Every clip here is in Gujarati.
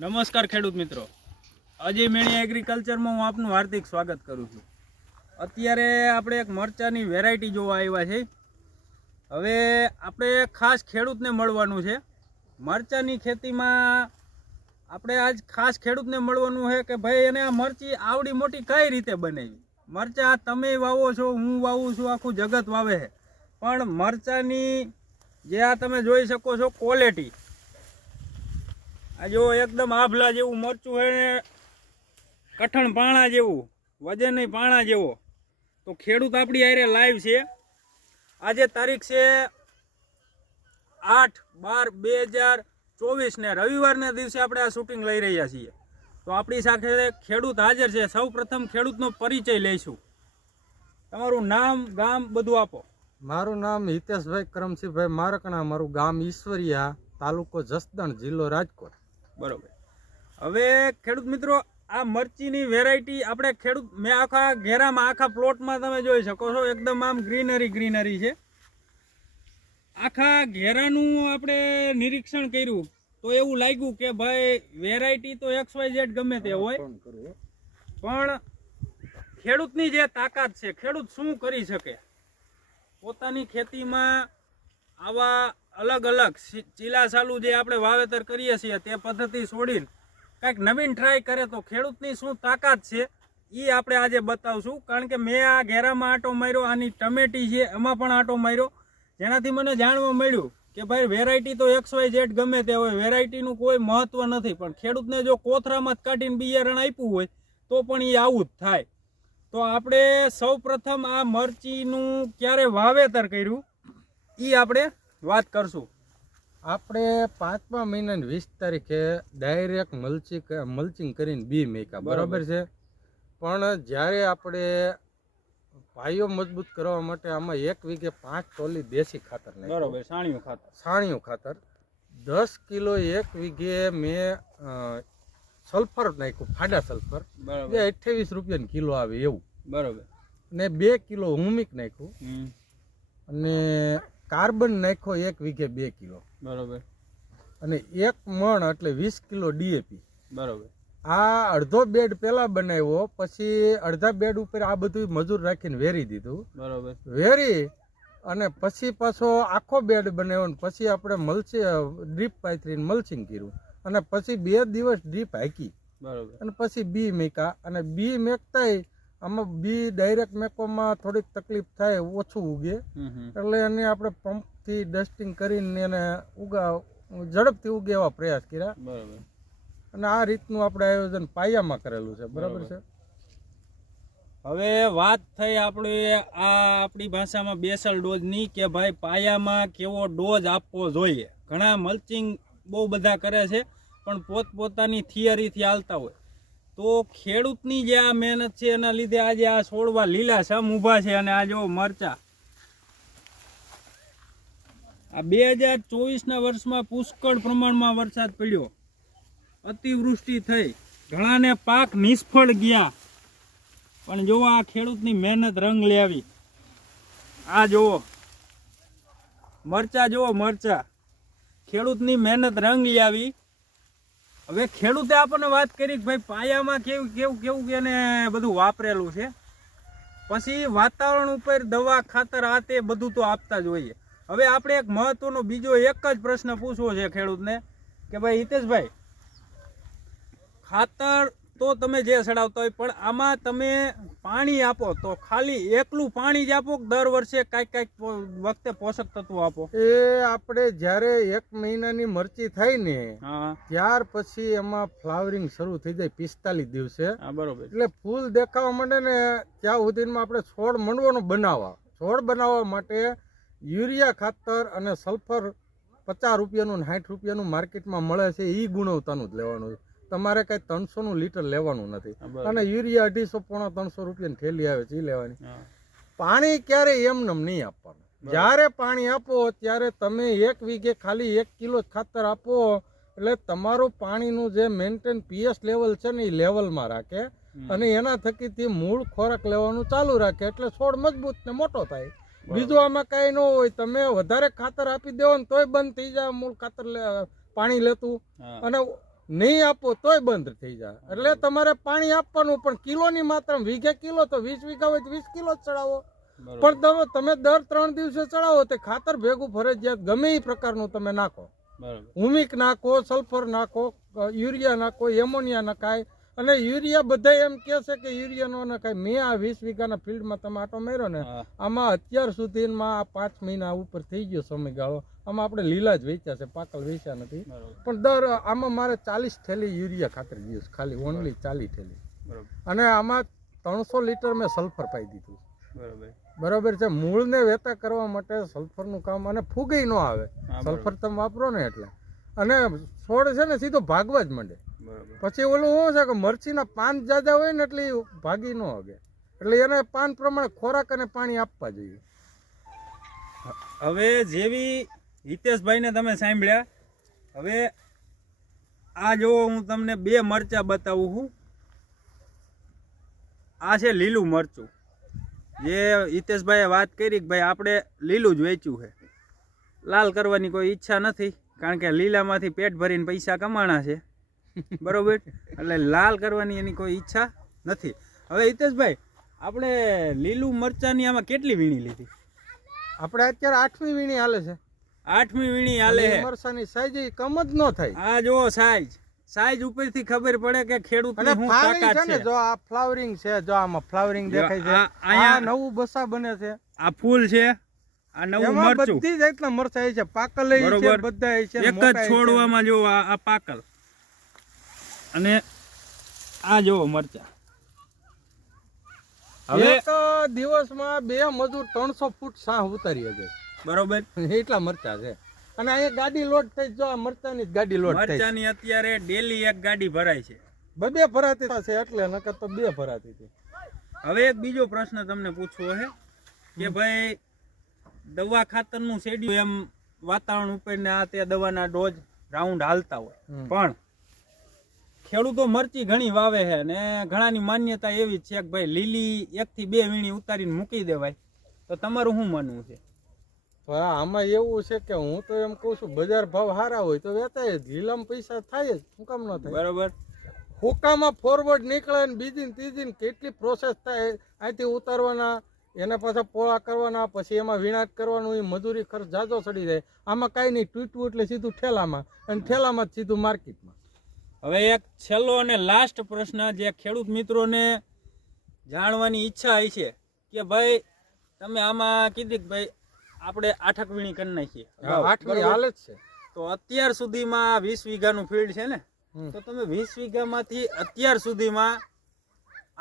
નમસ્કાર ખેડૂત મિત્રો. અજય મેણી એગ્રીકલ્ચરમાં હું આપનું હાર્દિક સ્વાગત કરું છું. અત્યારે આપણે એક મરચાની વેરાયટી જોવા આવ્યા છે. હવે આપણે ખાસ ખેડૂતને મળવાનું છે. મરચાની ખેતીમાં આપણે આજ ખાસ ખેડૂતને મળવાનું છે કે ભાઈ એને આ મરચી આવડી મોટી કઈ રીતે બનાવી? મરચા તમે વાવો છો, હું વાવું છું, આખું જગત વાવે છે. પણ મરચાની જે આ તમે જોઈ શકો છો ક્વોલિટી આ જો એકદમ આભલા જેવું મરચું છે ને, કઠણ પાણા જેવું વજન પાણા જેવો. તો ખેડૂત આપણી આરે લાઈવ છે. આજે તારીખ છે આઠ બાર બે હજાર ચોવીસને રવિવારના દિવસે આપણે આ શૂટિંગ લઈ રહ્યા છીએ. તો આપણી સાથે ખેડૂત હાજર છે. સૌ પ્રથમ ખેડૂતનો પરિચય લઈશું. તમારું નામ, ગામ બધું આપો. મારું નામ હિતેશભાઈ કરમસિંહભાઈ મારકણા મારું ગામ ઈશ્વરિયા તાલુકો જસદણ, જિલ્લો રાજકોટ. બરોબર. હવે ખેડૂત મિત્રો આ મરચીની વેરાયટી આપણે ખેડૂત મેં આખા ઘેરામાં આખા પ્લોટમાં તમે જોઈ શકો છો એકદમ આમ ગ્રીનરી ગ્રીનરી છે. આખા ઘેરાનું આપણે નિરીક્ષણ કર્યું તો એવું લાગ્યું કે ભાઈ વેરાયટી તો એક્સ વાય ઝેડ ગમે તે હોય પણ ખેડૂતની જે તાકાત છે ખેડૂત શું કરી શકે? પોતાની ખેતીમાં આવા અલગ અલગ ચીલાસાલું ચીલા સાલું જે આપણે વાવેતર કરીએ છીએ તે પદ્ધતિ છોડીને કંઈક નવીન ટ્રાય કરે તો ખેડૂતની શું તાકાત છે એ આપણે આજે બતાવશું. કારણ કે મેં આ ઘેરામાં આટો માર્યો, આની ટમેટી છે, એમાં પણ આટો માર્યો. જેનાથી મને જાણવા મળ્યું કે ભાઈ વેરાયટી તો એક્સ વાય ઝેડ ગમે તે હોય વેરાયટીનું કોઈ મહત્વ નથી. પણ ખેડૂતને જો કોથરામાં જ કાઢીને બિયારણ આપ્યું હોય, તો પણ એ આવું જ થાય. તો આપણે સૌ આ મરચીનું ક્યારે વાવેતર કર્યું? એ આપણે વાત કરશું. આપણે પાંચમા મહિનાની વીસ તારીખે ડાયરેક્ટ મલ્ચિંગ મલ્ચિંગ કરીને બી મેકા બરાબર. છે? પણ જ્યારે આપણે પાયો મજબૂત કરવા માટે આમાં એક વીઘે પાંચ ટોલી દેશી ખાતર બરાબર બરોબર સાણિયું ખાતર. સાણિયું ખાતર. દસ કિલો એક વીઘે મેં સલ્ફર નાખ્યું ફાડા સલ્ફર જે અઠ્યાવીસ રૂપિયાનું કિલો આવે એવું. બરાબર. ને બે કિલો હુમિક નાખ્યું. અને કાર્બન નાખ્યો એક વીઘે બે કિલો. બરોબર. અને એક મણ એટલે વીસ કિલો ડીએપી બરોબર. આ અડધો બેડ પેલા બનાવ્યો પછી અડધા બેડ ઉપર આ બધું મજૂર રાખીને વેરી દીધું. બરોબર. વેરી અને પછી પાછો આખો બેડ બનાવ્યો ને પછી આપણે મલ્ચી ડ્રીપ પાથરીને મલ્ચિંગ કર્યું. અને પછી બે દિવસ ડ્રીપ હાકી. બરોબર. અને પછી બી મેકા. અને બી મેકતાય આમાં બી ડાયરેક્ટ મેકવામાં થોડીક તકલીફ થાય ઓછું ઉગે. એટલે એને આપણે પંપથી ડસ્ટિંગ કરીને એને ઉગા ઝડપથી ઉગે એવા પ્રયાસ કર્યા. બરાબર. અને આ રીતનું આપણે આયોજન પાયામાં કરેલું છે. બરાબર છે? હવે વાત થઈ આપણે આ આપણી ભાષામાં બેસલ ડોઝની કે ભાઈ પાયામાં કેવો ડોઝ આપવો જોઈએ. ઘણા મલ્ચિંગ બહુ બધા કરે છે પણ પોતપોતાની થિયરીથી હાલતા હોય. તો ખેડૂતની જે આ મહેનત છે, એના લીધે આજે આ છોડવા લીલા સમ ઊભા છે અને આ જો મરચા. આ બે હજાર ચોવીસના વર્ષમાં પુષ્કળ પ્રમાણમાં વરસાદ પડ્યો. અતિવૃષ્ટિ થઈ. ઘણાને પાક નિષ્ફળ ગયા. પણ જુઓ આ ખેડૂતની મહેનત રંગ લેવી. આ જુઓ મરચા જુઓ મરચા. ખેડૂતની મહેનત રંગ લાવી. હવે ખેડૂતે આપણને વાત કરી કે ભાઈ પાયામાં કેવું કેવું કેવું એને બધું વાપરેલું છે. પછી વાતાવરણ ઉપર દવા, ખાતર, આ તે બધું તો આપતા જ હોઈએ. હવે આપણે એક મહત્વનો બીજો એક જ પ્રશ્ન પૂછવો છે ખેડૂતને કે ભાઈ હિતેશભાઈ, ખાતર તો તમે જે સડાવતા હોય પણ આમાં તમે પાણી આપો તો ખાલી એકલું પાણી જ આપો કે દર વર્ષે કાંઈક કાંઈક વખતે પોષક તત્વો આપો? એ આપણે જ્યારે એક મહિનાની મરચી થાય ને ત્યાર પછી એમાં ફ્લાવરિંગ શરૂ થઈ જાય પિસ્તાલીસ દિવસે. બરોબર. એટલે ફૂલ દેખાવા માંડે ને ત્યાં સુધીમાં આપણે છોડ મંડવાનો બનાવવા. છોડ બનાવવા માટે યુરિયા ખાતર અને સલ્ફર પચાસ રૂપિયાનું સાઠ રૂપિયાનું માર્કેટમાં મળે છે એ ગુણવત્તાનું જ લેવાનું છે. તમારે કાંઈ ત્રણસોનું લીટર લેવાનું નથી. અને યુરિયા અઢીસો પોણા ત્રણસો રૂપિયાની થેલી આવે છે એ લેવાની. પાણી ક્યારે એમનેમ નહીં આપવાનું. જ્યારે પાણી આપો ત્યારે તમે એક વીઘે ખાલી એક કિલો ખાતર આપો. એટલે તમારું પાણીનું જે મેન્ટેન પીએસ લેવલ છે ને એ લેવલમાં રાખે. અને એના થકીથી મૂળ ખોરાક લેવાનું ચાલુ રાખે. એટલે છોડ મજબૂત ને મોટો થાય. બીજું આમાં કાંઈ ન હોય તમે વધારે ખાતર આપી દેવો ને તોય બંધ થઈ જાય મૂળ ખાતર પાણી લેતું. અને નહીં આપો તોય બંધ થઈ જાય. એટલે તમારે પાણી આપવાનું પણ કિલોની માત્ર વીઘે કિલો તો વીસ વીઘા હોય તો વીસ કિલો જ ચડાવો. પણ તમે તમે દર ત્રણ દિવસે ચડાવો તે ખાતર ભેગું ફરજિયાત ગમે એ પ્રકારનું તમે નાખો. હુમિક નાખો સલ્ફર નાખો યુરિયા નાખો એમોનિયા નખાય. અને યુરિયા બધા એમ કે છે કે યુરિયા નો નખાય મેં આ વીસ વીઘાના ફિલ્ડમાં તમે આટો માર્યો ને આમાં અત્યાર સુધીમાં આ પાંચ મહિના ઉપર થઈ ગયો સમયગાળો. આમાં આપણે લીલા જ વેચ્યા છે પાકલ વેચ્યા નથી. પણ દર આમાં મારે ચાલીસ થેલી યુરિયા ખાતર છે ખાલી ઓનલી ચાલીસ થેલી. અને આમાં ત્રણસો લીટર મેં સલ્ફર પાઈ દીધું બરોબર. બરોબર છે મૂળને વેતા કરવા માટે સલ્ફરનું કામ અને ફૂગી ન આવે. સલ્ફર તમે વાપરો ને એટલે. અને છોડ છે ને સીધો ભાગવા જ માંડે. પછી ઓલું શું છે કે મરચીના પાન જાજા હોય ને એટલે ભાગી ન હગે. એટલે એને પાન પ્રમાણે ખોરાક અને પાણી આપવા જોઈએ. હવે જેવી હિતેશભાઈને તમે સાંભળ્યા. હવે આ જો હું તમને બે મરચા બતાવું છું. આ છે લીલું મરચું. જે હિતેશભાઈએ વાત કરી કે ભાઈ આપણે લીલું જ વેચ્યું છે. લાલ કરવાની કોઈ ઈચ્છા નથી, કારણ કે લીલામાંથી પેટ ભરીને પૈસા કમાણા છે. બરોબર? એટલે લાલ કરવાની એની કોઈ ઈચ્છા નથી. હવે હિતેશભાઈ, આપણે લીલું મરચાંની આમાં કેટલી વીણી લીધી? આપણે અત્યારે આઠમી વીણી હાલે છે. આઠમી વીણી હાલે હે. મરસાની સાઈઝ કમ જ ન થાય. આ જો સાઈઝ સાઈઝ ઉપરથી ખબર પડે કે ખેડૂતની ફ્લાવરિંગ તાકાત છે જો આ ફ્લાવરિંગ છે જો આમાં ફ્લાવરિંગ દેખાય છે. આ- નવું બસા બને છે. આ ફૂલ છે આ નવું મરચું. બધી જાતના મરચાં છે. પાકલ છે બધા છે એક જ છોડવામાં જો આ પાકલ. અને આ જો મરચા. હવે એક દિવસમાં બે મજૂર ત્રણસો ફૂટ સાહ ઉતારી શકે. બરોબર? એટલા મરચા છે. અને આ ગાડી લોડ થઈ જો આ મરચાની ગાડી લોડ થઈ મરચાની અત્યારે ડેલી એક ગાડી ભરાય છે. બબે ભરાતી છે એટલે નકર તો બે ભરાતી હતી. હવે એક બીજો પ્રશ્ન તમને પૂછવો છે કે ભાઈ દવા ખાતરનું શેડ્યુલ એમ વાતાવરણ ઉપર ને આ તે દવાના ડોઝ રાઉન્ડ હાલતા હોય. પણ ખેડૂતો મરચી ઘણી વાવે છે ને ઘણાની માન્યતા એવી જ છે કે ભાઈ લીલી એક થી બે વીણી ઉતારીને મૂકી દેવાય. તો તમારું શું માનવું છે? તો આમાં એવું છે કે હું તો એમ કહું છું બજાર ભાવ સારા હોય તો વેચાય જ. લીલામાં પૈસા થાય જ. શું કામ ન થાય? બરોબર. હુકામાં ફોરવર્ડ નીકળે ને બીજી ને ત્રીજી ને કેટલી પ્રોસેસ થાય અહીંથી ઉતારવાના એના પાછા પોળા કરવાના પછી એમાં વીણાટ કરવાનું એ મજૂરી ખર્ચ જાજો ચડી જાય. આમાં કાંઈ નહીં તૂટવું એટલે સીધું ઠેલામાં અને ઠેલામાં જ સીધું માર્કેટમાં. હવે એક છેલ્લો અને લાસ્ટ પ્રશ્ન જે ખેડૂત મિત્રોને જાણવાની ઈચ્છા હોય છે કે ભાઈ તમે આમાં કીધી કે ભાઈ આપણે આઠક વીણી કરી નાખીએ. આઠમી બરોબર? હાલ જ છે. તો અત્યાર સુધીમાં વીસ વીઘાનું ફિલ્ડ છે ને. તો તમે વીસ વીઘામાંથી અત્યાર સુધીમાં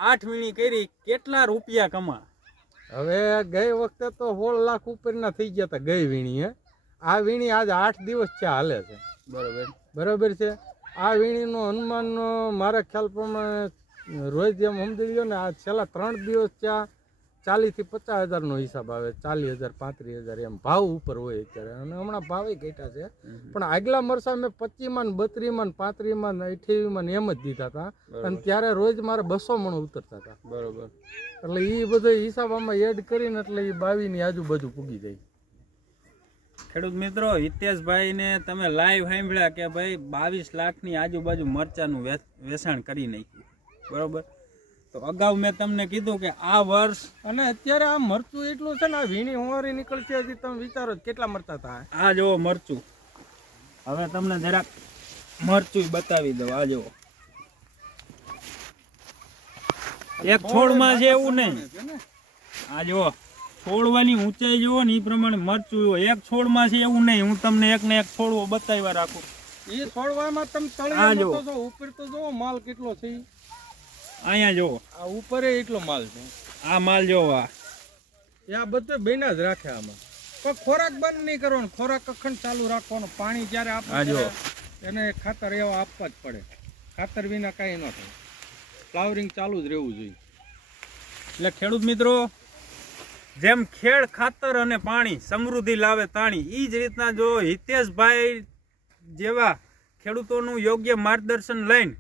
આઠ વીણી કરી કેટલા રૂપિયા કમા હવે ગઈ વખતે તો સોળ લાખ ઉપરના થઈ ગયા હતા ગઈ વીણી હે આ વીણી આજ આઠ દિવસ છે હાલે છે. બરોબર. બરોબર છે? આ વીણીનો હનુમાનનો મારા ખ્યાલ પ્રમાણે રોજ જેમ સમજી લ્યો ને આ છેલ્લા ત્રણ દિવસ ત્યાં ચાલીસથી પચાસ હજારનો હિસાબ આવે ચાલીસ હજાર પાંત્રીસ હજાર એમ ભાવ ઉપર હોય અત્યારે. અને હમણાં ભાવે ઘટ્યા છે. પણ આગલા મરસા મેં પચીમાં માં પાંત્રીમાં ને પાંત્રીસ ને અઠ્યાવીસ એમ જ દીધા હતા. અને ત્યારે રોજ મારે બસો મણ ઉતરતા હતા. બરોબર. એટલે એ બધો હિસાબ આમાં એડ કરીને એટલે એ બાવીની આજુબાજુ પૂગી જાય. ખેડૂત મિત્રો હિતેશભાઈને તમે લાઈવ સાંભળ્યા કે ભાઈ બાવીસ લાખની આજુબાજુ મરચાનું વેચાણ કરી નાખ્યું. બરોબર? તો અગાઉ મેં તમને કીધું કે આ વર્ષ અને અત્યારે આ મરચું એટલું છે ને આ વીણી હોવારી નીકળશે હજી તમે વિચારો કેટલા મરતા હતા આ જુઓ મરચું. હવે તમને જરાક મરચું બતાવી દઉં આ જુઓ. એક છોડમાં છે એવું નહીં. આ જુઓ છોડવાની ઊંચાઈ જુઓ ને એ પ્રમાણે મરચું જુઓ. એક છોડમાં છે એવું નહીં હું તમને એક ને એક છોડવો બતાવ્યા રાખું. એ છોડવામાં તમે આ તળિયામાં જુઓ. તો જો ઉપર તો જુઓ માલ કેટલો છે. અહીંયા જોવો. આ ઉપર એટલો માલ છે. આ માલ જોવો આ. એ આ બધે બેના જ રાખ્યા આમાં. પણ ખોરાક બંધ નહીં કરવાનો. ખોરાક અખંડ ચાલુ રાખવાનો. પાણી જ્યારે આ આપવું એને ખાતર એવા આપવા જ પડે. ખાતર વિના કાંઈ ન થાય. ફ્લાવરિંગ ચાલુ જ રહેવું જોઈએ. એટલે ખેડૂત મિત્રો જેમ ખેડ ખાતર અને પાણી સમૃદ્ધિ લાવે તાણી એ જ રીતના જો હિતેશભાઈ જેવા ખેડૂતોનું યોગ્ય માર્ગદર્શન લઈને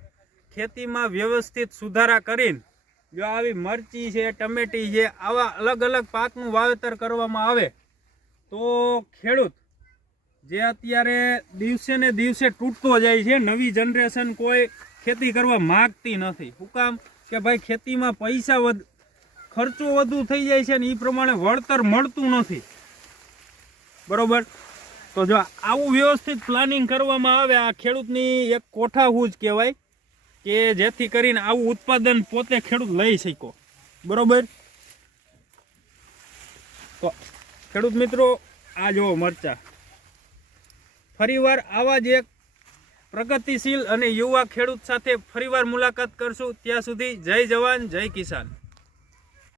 ખેતીમાં વ્યવસ્થિત સુધારા કરીને જો આવી મરચી છે, ટમેટી છે, આવા અલગ અલગ પાકનું વાવેતર કરવામાં આવે તો ખેડૂત જે અત્યારે દિવસે ને દિવસે તૂટતો જાય છે, નવી જનરેશન કોઈ ખેતી કરવા માગતી નથી. શું કામ કે ભાઈ ખેતીમાં પૈસા વધ, ખર્ચો વધુ થઈ જાય છે ને એ પ્રમાણે વળતર મળતું નથી. બરોબર? તો જો આવું વ્યવસ્થિત પ્લાનિંગ કરવામાં આવે, આ ખેડૂતની એક કોઠાહૂજ કહેવાય. કે જેથી કરીને આવું ઉત્પાદન પોતે ખેડૂત લઈ શકો બરોબર? તો ખેડૂત મિત્રો, આ જુઓ મરચા. ફરીવાર આવા જ એક પ્રગતિશીલ અને યુવા ખેડૂત સાથે ફરીવાર મુલાકાત કરશું. ત્યાં સુધી જય જવાન, જય કિસાન.